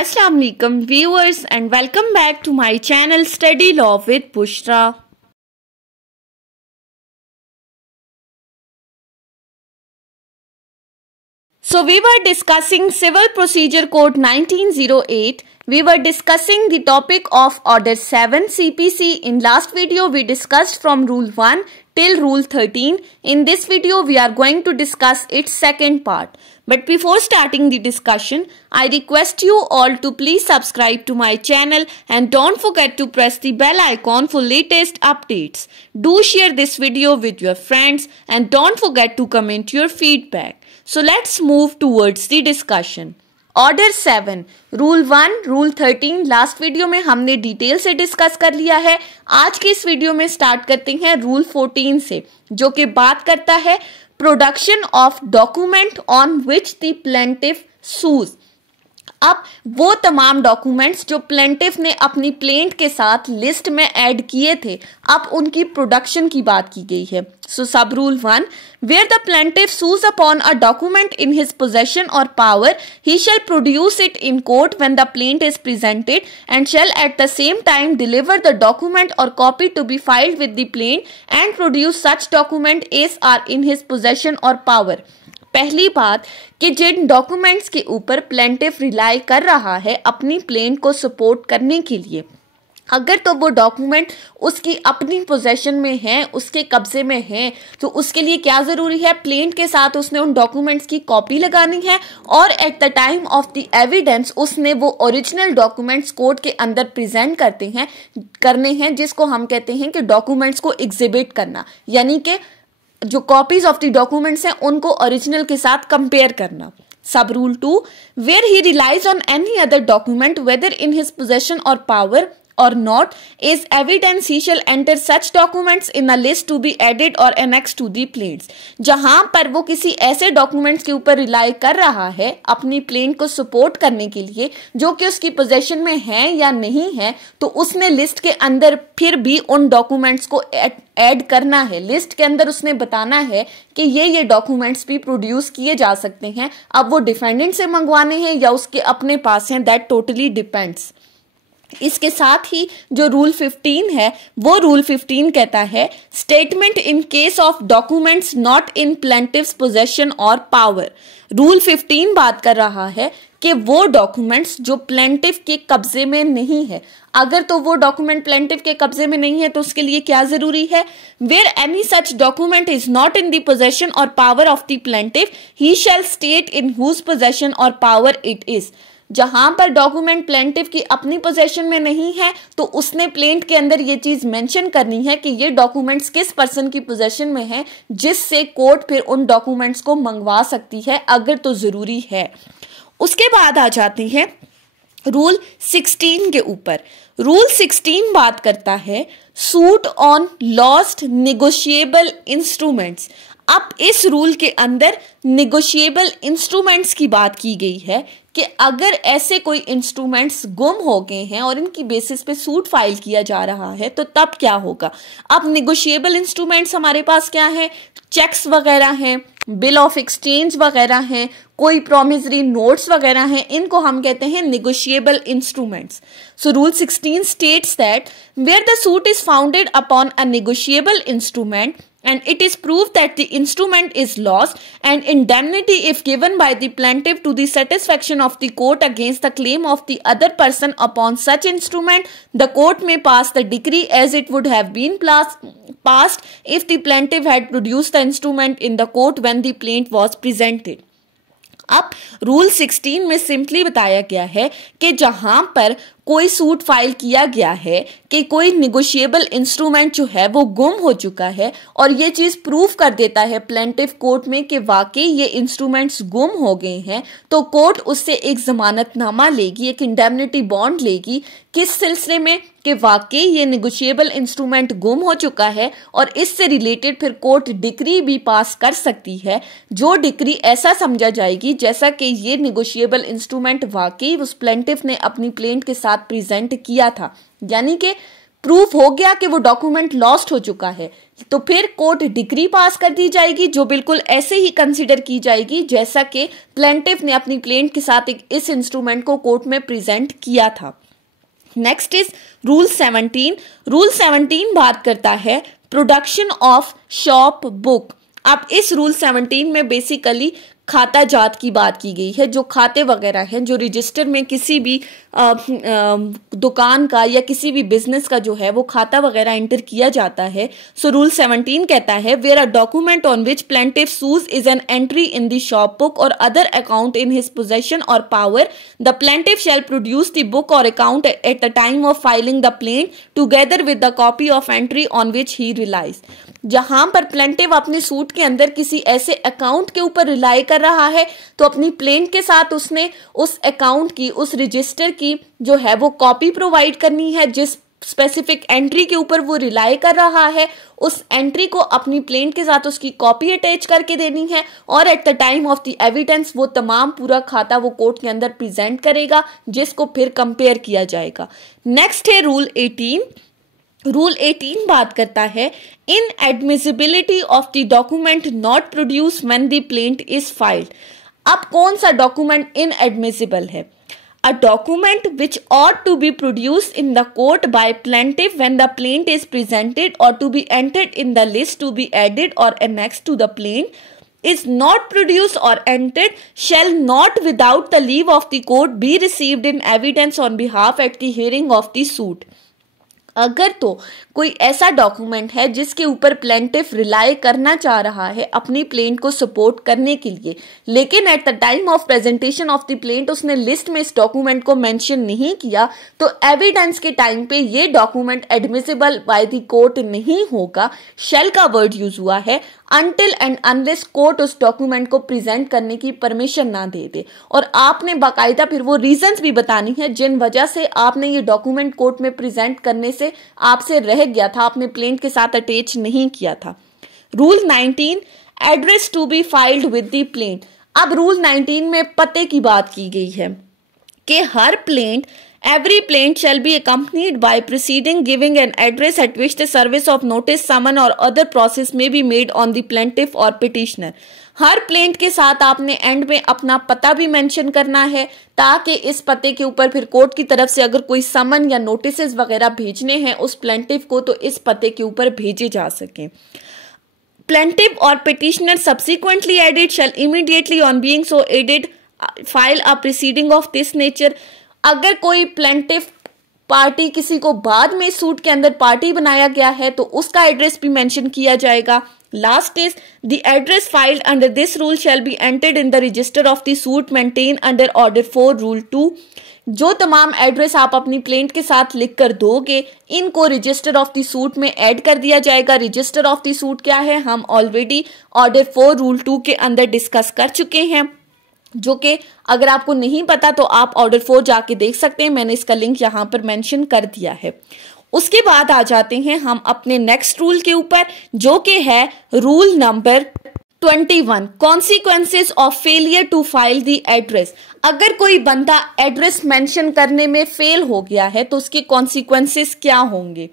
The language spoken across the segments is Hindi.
Assalamu alaikum viewers and welcome back to my channel Study Law with Bushra. So we were discussing Civil Procedure Code 1908. We were discussing the topic of Order 7 CPC. In last video we discussed from Rule 1 till Rule 13. In this video we are going to discuss its second part. But before starting the discussion, I request you all to please subscribe to my channel and don't forget to press the bell icon for latest updates. Do share this video with your friends and don't forget to comment your feedback. So let's move towards the discussion. Order 7, Rule 1, Rule 13 last video में हमने डिटेल से डिस्कस कर लिया है। आज के इस वीडियो में स्टार्ट करते हैं रूल 14 से, जो कि बात करता है production of document on which the plaintiff sues. अब वो तमाम डॉक्यूमेंट्स जो प्लेंटिफ ने अपनी प्लेंट के साथ लिस्ट में ऐड किए थे, अब उनकी प्रोडक्शन की बात की गई है। So sub rule 1, where the plaintiff sues upon a document in his possession और power, he shall produce it in court when the plaint is presented and shall at the same time deliver the document or copy to be filed with the plaint and produce such document as are in his possession और पावर। पहली बात कि जिन डॉक्यूमेंट्स के ऊपर प्लेंटिफ रिलाई कर रहा है अपनी प्लेंट को सपोर्ट करने के लिए, अगर तो वो डॉक्यूमेंट उसकी अपनी पोजेशन में है, उसके कब्जे में है, तो उसके लिए क्या ज़रूरी है, प्लेंट के साथ उसने उन डॉक्यूमेंट्स की कॉपी लगानी है और eight the time of the evidence उसने वो ओरिजिनल डॉक्यूमेंट्स कोर्ट के अंदर प्रेजेंट करने हैं, जिसको हम कहते हैं कि डॉक्यूमेंट्स को एग्जिबिट करना, यानी कि जो कॉपीज ऑफ द डॉक्यूमेंट्स हैं उनको ओरिजिनल के साथ कंपेयर करना। सब rule 2, where he relies on any other document whether in his possession और power or not is evidence, he shall enter such documents in a list to be added or annexed to the plaints। जहां पर वो किसी ऐसे डॉक्यूमेंट्स के ऊपर रिलाई कर रहा है अपनी प्लेंट को सपोर्ट करने के लिए जो कि उसकी पोजेशन में है या नहीं है, तो उसने लिस्ट के अंदर फिर भी उन डॉक्यूमेंट्स को ऐड करना है। लिस्ट के अंदर उसने बताना है कि ये डॉक्यूमेंट्स भी प्रोड्यूस किए जा सकते हैं। अब वो डिफेंडेंट से मंगवाने हैं या उसके अपने पास हैं, दैट टोटली डिपेंड्स। इसके साथ ही जो रूल 15 है, वो रूल 15 कहता है statement in case of documents not in plaintiff's possession और पावर। रूल 15 बात कर रहा है कि वो डॉक्यूमेंट्स जो प्लेंटिव के कब्जे में नहीं है, अगर तो वो डॉक्यूमेंट प्लेंटिव के कब्जे में नहीं है तो उसके लिए क्या जरूरी है, where any such document is not in the possession और power of the plaintiff, he shall state in whose possession और पावर इट इज। जहां पर डॉक्यूमेंट प्लेंटिव की अपनी पोजेशन में नहीं है तो उसने प्लेंट के अंदर ये चीज मेंशन करनी है कि ये डॉक्यूमेंट्स किस पर्सन की पोजेशन में है, जिससे कोर्ट फिर उन डॉक्यूमेंट्स को मंगवा सकती है अगर तो जरूरी है। उसके बाद आ जाती है रूल 16 के ऊपर। रूल 16 बात करता है suit on lost negotiable instruments. अब इस रूल के अंदर निगोशिएबल इंस्ट्रूमेंट्स की बात की गई है कि अगर ऐसे कोई इंस्ट्रूमेंट्स गुम हो गए हैं और इनकी बेसिस पे सूट फाइल किया जा रहा है तो तब क्या होगा। अब निगोशिएबल इंस्ट्रूमेंट्स हमारे पास क्या है, चेक्स वगैरह हैं, बिल ऑफ एक्सचेंज वगैरह हैं, कोई प्रोमिसरी नोट्स वगैरह हैं, इनको हम कहते हैं negotiable instruments. So rule 16 states that where the suit is founded upon a negotiable instrument and it is proved that the instrument is lost and indemnity if given by the plaintiff to the satisfaction of the court against the claim of the other person upon such instrument, the court may pass the decree as it would have been passed if the plaintiff had produced the instrument in the court when the plaint was presented। अब रूल 16 में सिंपली बताया गया है कि जहां पर कोई सूट फाइल किया गया है कि कोई निगोशिएबल इंस्ट्रूमेंट जो है वो गुम हो चुका है और ये चीज प्रूव कर देता है प्लेंटिफ कोर्ट में कि वाकई ये इंस्ट्रूमेंट्स गुम हो गए हैं, तो कोर्ट उससे एक जमानतनामा लेगी, एक इंडेमनिटी बॉन्ड लेगी। किस सिलसिले में कि वाकई ये निगोशिएबल इंस्ट्रूमेंट गुम हो चुका है और इससे रिलेटेड फिर कोर्ट डिक्री भी पास कर सकती है, जो डिक्री ऐसा समझा जाएगी जैसा कि ये निगोशिएबल इंस्ट्रूमेंट वाकई उस प्लेंटिफ ने अपनी प्लेंट के साथ प्रेजेंट किया था। यानी कि प्रूव हो गया कि वो डॉक्यूमेंट लॉस्ट हो चुका है, तो फिर कोर्ट डिक्री पास कर दी जाएगी, जो बिल्कुल ऐसे ही कंसीडर की जाएगी जैसा कि प्लेंटिफ ने अपनी क्लेंट के साथ इस इंस्ट्रूमेंट को कोर्ट में प्रेजेंट किया था। Next is rule 17। रूल 17 बात करता है प्रोडक्शन ऑफ शॉप बुक। अब इस रूल 17 में बेसिकली खाता जात की बात की गई है, जो खाते वगैरह हैं जो रजिस्टर में किसी भी दुकान का या किसी भी बिजनेस का जो है वो खाता वगैरह एंटर किया जाता है। सो रूल 17 कहता है where a document on which plaintiff sues is an entry in the shop book or other account in his possession और power, the plaintiff shall produce the book or account at the time of filing the plaint together with the copy of entry on which he relies. जहां पर प्लेंटिफ अपने सूट के अंदर किसी ऐसे अकाउंट के ऊपर रिलाई कर रहा है, तो अपनी प्लेंट के साथ उसने उस अकाउंट की, उस रजिस्टर की जो है वो कॉपी प्रोवाइड करनी है। जिस स्पेसिफिक एंट्री के ऊपर वो रिलाई कर रहा है, उस एंट्री को अपनी प्लेंट के साथ उसकी कॉपी अटैच करके देनी है और eight the time of the evidence वो तमाम पूरा खाता वो कोर्ट के अंदर प्रेजेंट करेगा, जिसको फिर कंपेयर किया जाएगा। नेक्स्ट है रूल 18। रूल 18 बात करता है inadmissibility of the document not produced when the plaint is filed. अब कौन सा डॉक्यूमेंट इनएडमिसिबल है? A document which ought to be produced in the court by plaintiff when the plaint is presented or to be entered in the list to be added or annexed to the plaint is not produced or entered shall not without the leave of the court be received in evidence on behalf at the hearing of the suit। अगर तो कोई ऐसा डॉक्यूमेंट है जिसके ऊपर प्लेंटिफ रिलाई करना चाह रहा है अपनी प्लेंट को सपोर्ट करने के लिए, लेकिन eight the time of presentation of the plaint उसने लिस्ट में इस डॉक्यूमेंट को मेंशन नहीं किया, तो एविडेंस के टाइम पे ये document admissible by the court नहीं होगा। शेल का वर्ड यूज हुआ है अनटिल एंड अनलेस कोर्ट उस डॉक्यूमेंट को प्रेजेंट करने की परमिशन ना दे दे, और आपने बाकायदा फिर वो रीजंस भी बतानी है जिन वजह से आपने ये डॉक्यूमेंट कोर्ट में प्रेजेंट करने से आपसे रह गया था, आपने प्लेंट के साथ अटैच नहीं किया था। Rule 19 address to be filed with the plaint. अब रूल 19 में पते की बात की गई है कि हर plaint Every plaint shall be accompanied by proceeding giving an address at which the service of notice, summon or other process may be made on the plaintiff or petitioner। Her plaint के साथ आपने एंड में अपना पता भी मेंशन करना है, ताकि इस पते के ऊपर फिर कोर्ट की तरफ से अगर कोई समन या नोटिसेस वगैरह भेजने हैं उस प्लेंटिफ को, तो इस पते के ऊपर भेजे जा सकें। Plaintiff or petitioner subsequently added shall immediately on being so added file a proceeding of this nature। अगर कोई प्लेंटिफ पार्टी किसी को बाद में सूट के अंदर पार्टी बनाया गया है तो उसका एड्रेस भी मेंशन किया जाएगा। Last is the address filed under this rule shall be entered in the register of the suit maintain under order 4 rule 2। जो तमाम एड्रेस आप अपनी प्लेंट के साथ लिख कर दोगे, इनको रजिस्टर ऑफ द सूट में ऐड कर दिया जाएगा। रजिस्टर ऑफ द सूट क्या है, हम ऑलरेडी ऑर्डर 4 रूल 2 के अंदर डिस्कस कर चुके हैं, जो कि अगर आपको नहीं पता तो आप ऑर्डर 4 जाके देख सकते हैं, मैंने इसका लिंक यहाँ पर मेंशन कर दिया है। उसके बाद आ जाते हैं हम अपने नेक्स्ट रूल के ऊपर, जो कि है rule number 21 consequences of failure to file the address. अगर कोई बंदा एड्रेस मेंशन करने में फेल हो गया है तो उसके कॉन्सिक्वेंसेस क्या होंगे।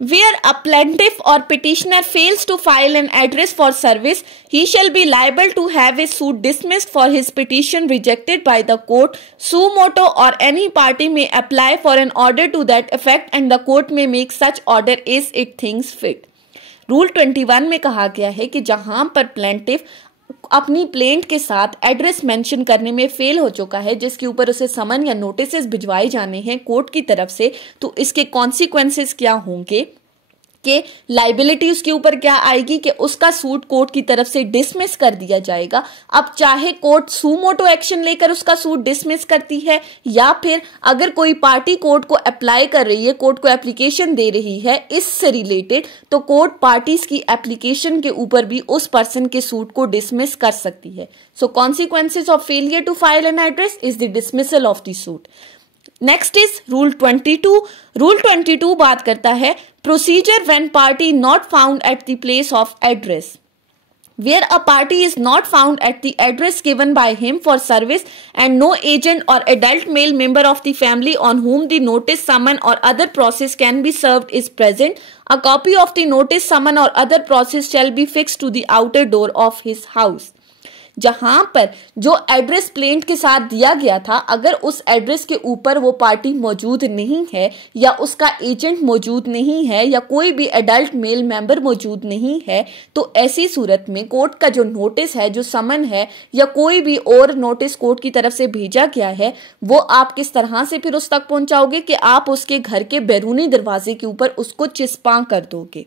Where a plaintiff or petitioner fails to file an address for service, he shall be liable to have his suit dismissed for his petition rejected by the court. Suo motu or any party may apply for an order to that effect and the court may make such order as it thinks fit। Rule 21 में कहा गया है कि जहां पर प्लेंटिफ अपनी प्लेंट के साथ एड्रेस मेंशन करने में फेल हो चुका है, जिसके ऊपर उसे समन या नोटिसेस भिजवाए जाने हैं कोर्ट की तरफ से, तो इसके कॉन्सिक्वेंसेस क्या होंगे कि लाइबिलिटी उसके ऊपर क्या आएगी कि उसका सूट कोर्ट की तरफ से डिसमिस कर दिया जाएगा। अब चाहे कोर्ट सू मोटो एक्शन लेकर उसका सूट डिसमिस करती है, या फिर अगर कोई पार्टी कोर्ट को अप्लाई कर रही है, कोर्ट को एप्लीकेशन दे रही है इससे रिलेटेड, तो कोर्ट पार्टीज की एप्लीकेशन के ऊपर भी उस पर्सन के सूट को डिसमिस कर सकती है। So consequences of failure to file an address is the dismissal of the suit. Next is rule 22। Rule 22 बात करता है procedure when party not found at the place of address. where a party is not found at the address given by him for service and no agent or adult male member of the family on whom the notice, summon or other process can be served is present, a copy of the notice, summon or other process shall be fixed to the outer door of his house. जहां पर जो एड्रेस प्लेंट के साथ दिया गया था, अगर उस एड्रेस के ऊपर वो पार्टी मौजूद नहीं है या उसका एजेंट मौजूद नहीं है या कोई भी एडल्ट मेल मेंबर मौजूद नहीं है, तो ऐसी सूरत में कोर्ट का जो नोटिस है, जो समन है या कोई भी और नोटिस कोर्ट की तरफ से भेजा गया है, वो आप किस तरह से फिर उस तक पहुंचाओगे कि आप उसके घर के बैरूनी दरवाजे के ऊपर उसको चिस्पा कर दोगे।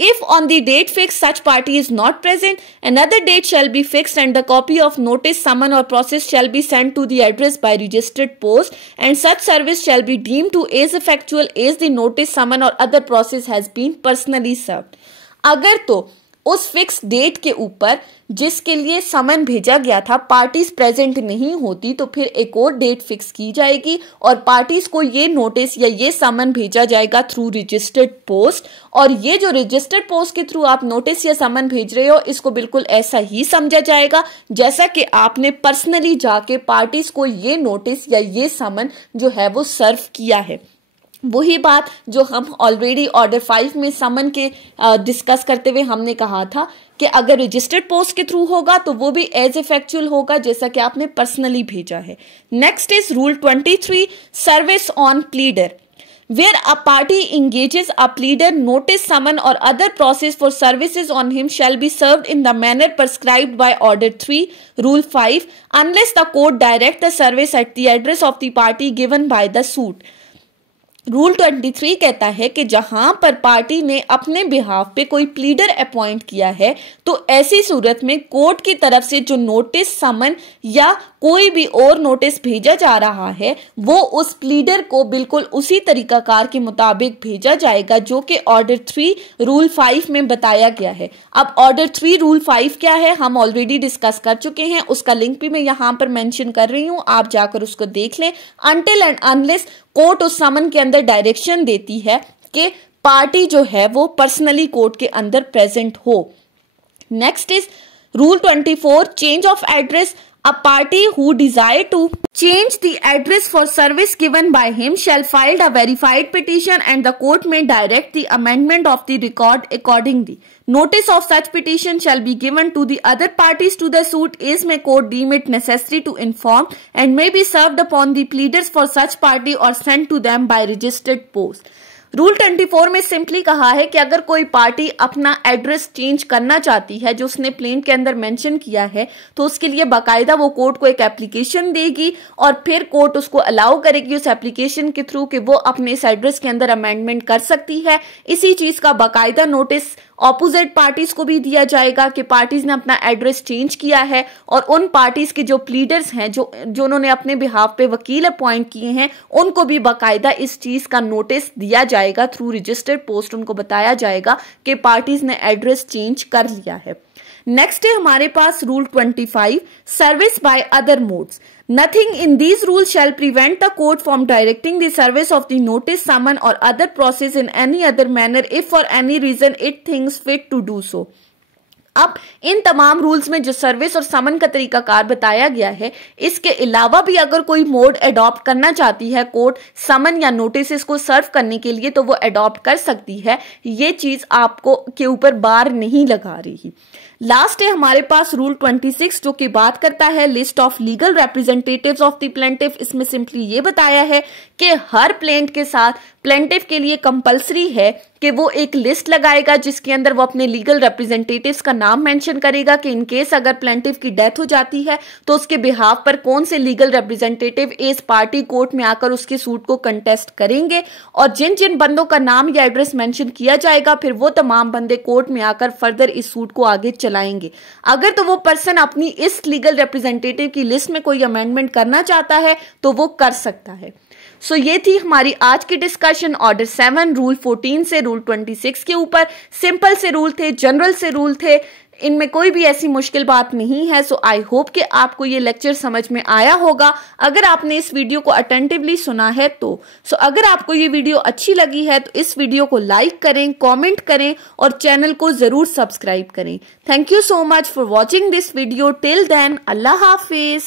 If on the date fixed such party is not present, another date shall be fixed and the copy of notice, summon or process shall be sent to the address by registered post, and such service shall be deemed to as effectual as the notice, summon or other process has been personally served. अगर तो उस फिक्स डेट के ऊपर जिसके लिए समन भेजा गया था पार्टीज प्रेजेंट नहीं होती, तो फिर एक और डेट फिक्स की जाएगी और पार्टीज को ये नोटिस या ये समन भेजा जाएगा थ्रू रजिस्टर्ड पोस्ट। और ये जो रजिस्टर्ड पोस्ट के थ्रू आप नोटिस या समन भेज रहे हो, इसको बिल्कुल ऐसा ही समझा जाएगा जैसा कि आपने पर्सनली जाके पार्टीज को ये नोटिस या ये समन जो है वो सर्व किया है। वही बात जो हम ऑलरेडी ऑर्डर 5 में समन के डिस्कस करते हुए हमने कहा था कि अगर रजिस्टर्ड पोस्ट के थ्रू होगा तो वो भी एज इफेक्चुअल होगा जैसा कि आपने पर्सनली भेजा है। Next is rule 23, service on pleader, where a party engages a pleader, notice, summon or other process for services on him shall be served in the manner prescribed by order 3 rule 5 unless the court direct the service at the address of the party given by the suit। Rule 23 कहता है कि जहां पर पार्टी ने अपने बिहाफ पे कोई प्लीडर अपॉइंट किया है, तो ऐसी सूरत में कोर्ट की तरफ से जो नोटिस, समन या कोई भी और नोटिस भेजा जा रहा है, वो उस प्लीडर को बिल्कुल उसी तरीकाकार के मुताबिक भेजा जाएगा जो कि ऑर्डर 3 रूल 5 में बताया गया है। अब ऑर्डर 3 रूल 5 क्या है हम ऑलरेडी डिस्कस कर चुके हैं, उसका लिंक भी मैं यहां पर मेंशन कर रही हूं, आप जाकर उसको देख लें। अनटिल एंड अनलेस कोर्ट उस समन के अंदर डायरेक्शन देती है कि पार्टी जो है वो पर्सनली कोर्ट के अंदर प्रेजेंट हो। Next is rule 24, change of address, a party who desire to change the address for service given by him shall file a verified petition and the court may direct the amendment of the record accordingly. Notice of such petition shall be given to the other parties to the suit as may court deem it necessary to inform and may be served upon the pleaders for such party or sent to them by registered post. Rule 24 में सिंपली कहा है कि अगर कोई पार्टी अपना एड्रेस चेंज करना चाहती है जो उसने प्लेंट के अंदर मेंशन किया है, तो उसके लिए बाकायदा वो कोर्ट को एक एप्लीकेशन देगी और फिर कोर्ट उसको अलाउ करेगी उस एप्लीकेशन के थ्रू कि वो अपने इस एड्रेस के अंदर अमेंडमेंट कर सकती है। इसी चीज का बाकायदा नोटिस ऑपोजिट पार्टीज को भी दिया जाएगा कि पार्टीज ने अपना एड्रेस चेंज किया है और उन पार्टीज के जो प्लीडर्स हैं जो उन्होंने अपने बिहाफ पे वकील अपॉइंट किए हैं, उनको भी बाकायदा इस चीज का नोटिस दिया जाएगा थ्रू रजिस्टर्ड पोस्ट। उनको बताया जाएगा कि पार्टीज ने एड्रेस चेंज कर लिया है। नेक्स्ट है हमारे पास rule 25, service by other modes. Nothing in these rules shall prevent the court from directing the service of the notice, summon or other process in any other manner if for any reason it thinks fit to do so. अब इन तमाम रूल्स में जो सर्विस और समन का तरीकाकार बताया गया है, इसके अलावा भी अगर कोई मोड अडॉप्ट करना चाहती है कोर्ट समन या नोटिस को सर्व करने के लिए, तो वो अडॉप्ट कर सकती है। ये चीज आपको के ऊपर बार नहीं लगा रही। लास्ट है हमारे पास रूल 26 जो कि बात करता है list of legal representatives of the plaintiff. इसमें सिंपली ये बताया है कि हर प्लेंट के साथ प्लेंटिफ के लिए कंपलसरी है कि वो एक लिस्ट लगाएगा जिसके अंदर वो अपने लीगल रिप्रेजेंटेटिव्स का नाम मेंशन करेगा कि इन केस अगर प्लेंटिफ की डेथ हो जाती है तो उसके बिहाफ पर कौन से लीगल रिप्रेजेंटेटिव इस पार्टी कोर्ट में आकर उसके सूट को कंटेस्ट करेंगे, और जिन जिन बंदों का नाम या एड्रेस मेंशन किया जाएगा फिर वो तमाम बंदे कोर्ट में आकर फर्दर इस सूट को आगे चलाएंगे। अगर तो वो पर्सन अपनी इस लीगल रिप्रेजेंटेटिव की लिस्ट में कोई अमेंडमेंट करना चाहता है तो वो कर सकता है। सो ये थी हमारी आज की डिस्कशन ऑर्डर 7 रूल 14 से रूल 26 के ऊपर। सिंपल से रूल थे, जनरल से रूल थे, इनमें कोई भी ऐसी मुश्किल बात नहीं है। सो आई होप कि आपको ये लेक्चर समझ में आया होगा अगर आपने इस वीडियो को अटेंटिवली सुना है तो। सो अगर आपको ये वीडियो अच्छी लगी है तो इस वीडियो को लाइक करें, कमेंट करें और चैनल को जरूर सब्सक्राइब करें। Thank you so much for watching this video. Till then, अल्लाह हाफिज।